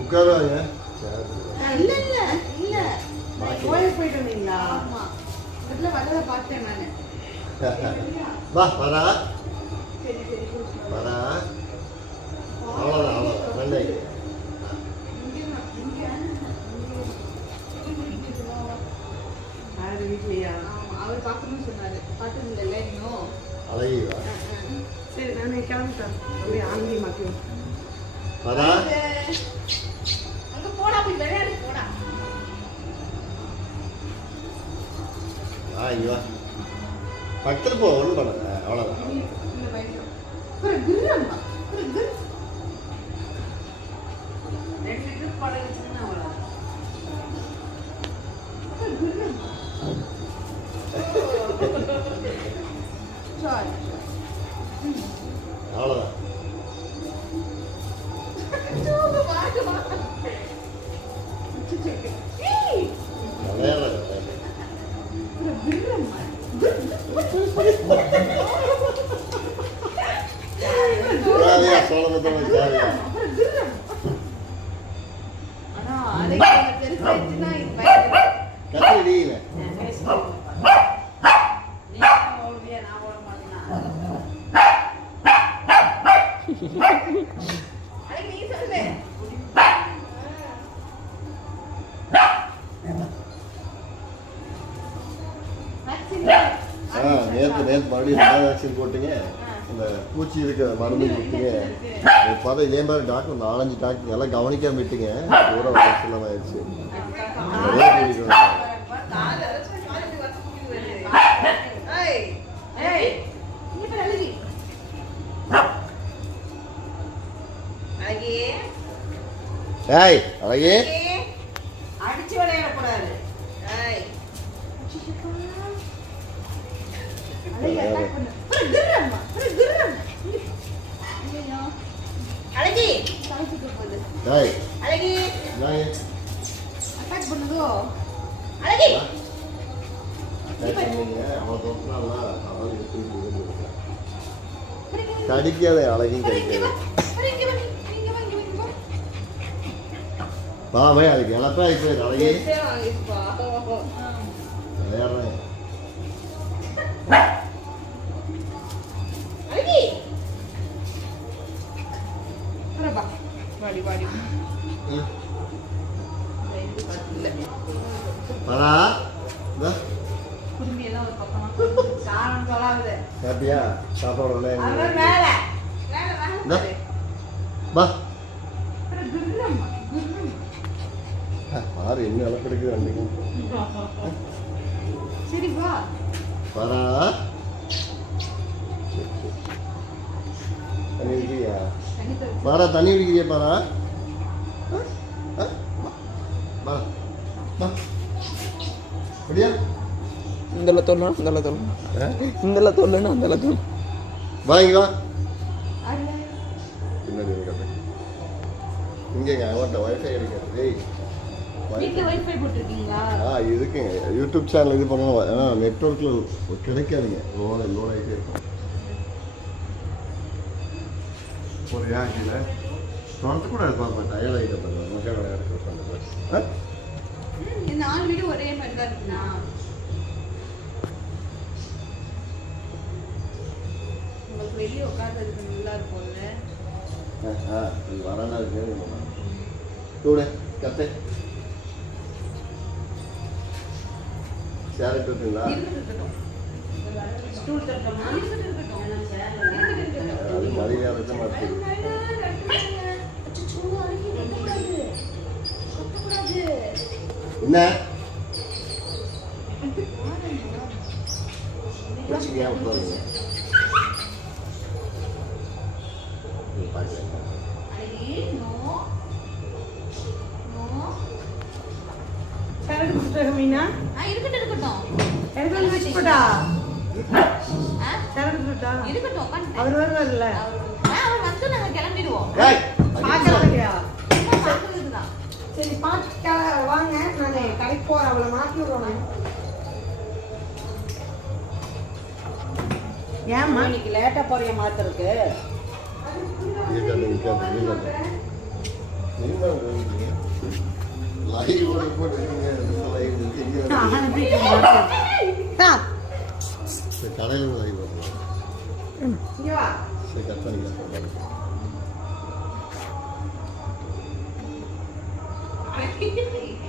உட்காருவாங்க இல்ல இல்ல இல்ல. கோயில் போயிட்டு வந்தீங்களா ஆமா அதுல வரத பார்த்தேன் நானு. வா வரா. சரி சரி வரா. அவ்வளோதான் அவ்வளோதான் யாரு வீட்லயா? ஆமா அவர் பார்க்கணும்னு சொன்னாரு. பார்த்ததில்ல இன்னும்? அழகி வா சரி நான் கிளம்பிட்டேன் அப்படியே மாற்றியும் வரா. வா இங்க வா பக்கத்தில் போ ஒன்றும் பண்ணல அவ்வளோதான் அவ்வளோதான் சொல்லு வேக்சின் ஆ நேற்று நேற்று மறுபடியும் போட்டீங்க? அந்த பூச்சி இருக்க மருந்து கொடுத்தீங்க. பார்த்தா இதே மாதிரி டாக்டர் நாலஞ்சு டாக்டர் எல்லாம் கவனிக்காம விட்டீங்க. வயசு இல்லாமல் ஆயிடுச்சு. ஏய் அழகே அடிச்சு விளையாடக்கூடாது. அழகி ஏய் அழகி நாயே அட்டாக் பண்ணுதோ அழகி கடிக்காத அழகையும் கடிக்காது வா போய் அதுக்கு இழப்பா ஆயிடுச்சு குர்ரம் பாரு என்ன இழப்பெடுக்குது அன்னைக்கு சரி வா வரா பாரா தண்ணி குடிக்கிறிய பாரா? அப்படியா? இந்தல தொல்லணும் அந்தல தொல்லணும் இந்தல தொல்லணும் அந்தல தொல்லணும் வாங்கி வா. பின்னாடி இங்கேங்க அவன்கிட்ட ஒய்ஃபை கிடைக்காது. டேய் ஆ இருக்குங்க. யூடியூப் சேனல் இது பண்ணணும். ஏன்னா நெட்ஒர்க்கில் கிடைக்காதுங்க. லோன் லோன் இருக்கும். ஒரு யாக்கில் தொண்டு கூட இருப்பாங்க டயல் ஆகிட்ட பண்ணுவாங்க மக்கள் விளையாட்டு இந்த நாலு வீடு ஒரே மாதிரி தான் இருக்குண்ணா. உங்களுக்கு வெளியே உட்கார்றதுக்கு நல்லா இருக்கும்ல. வரானா இருக்கு கத்தை. ஸ்டூல் தட்டமா இருக்கட்டும். இருக்கட்டும். மதியானத்தை மாற்றி. என்ன மீனா? ஆ, இருக்கட்டும் இருக்கட்டும். எனக்கு வச்சு போட்டா ஆ, சரடு புட்டா இருக்கட்டும். அவர் வருவார்ல. அவரு- வந்து நாங்க கிளம்பிடுவோம். சரி பார்த்துட்டா வாங்க. நான் கடைக்கு போறேன். அவளை மாற்றி விடுறேன் ஏம்மா? இன்னைக்கு லேட்டா போறிய மாத்திருக்கு போட்டுருக்கீங்க dress எல்லாம் இது தெரியாது. ஆ, சரி, கடையில இருந்து வாங்கி போடுறோம்.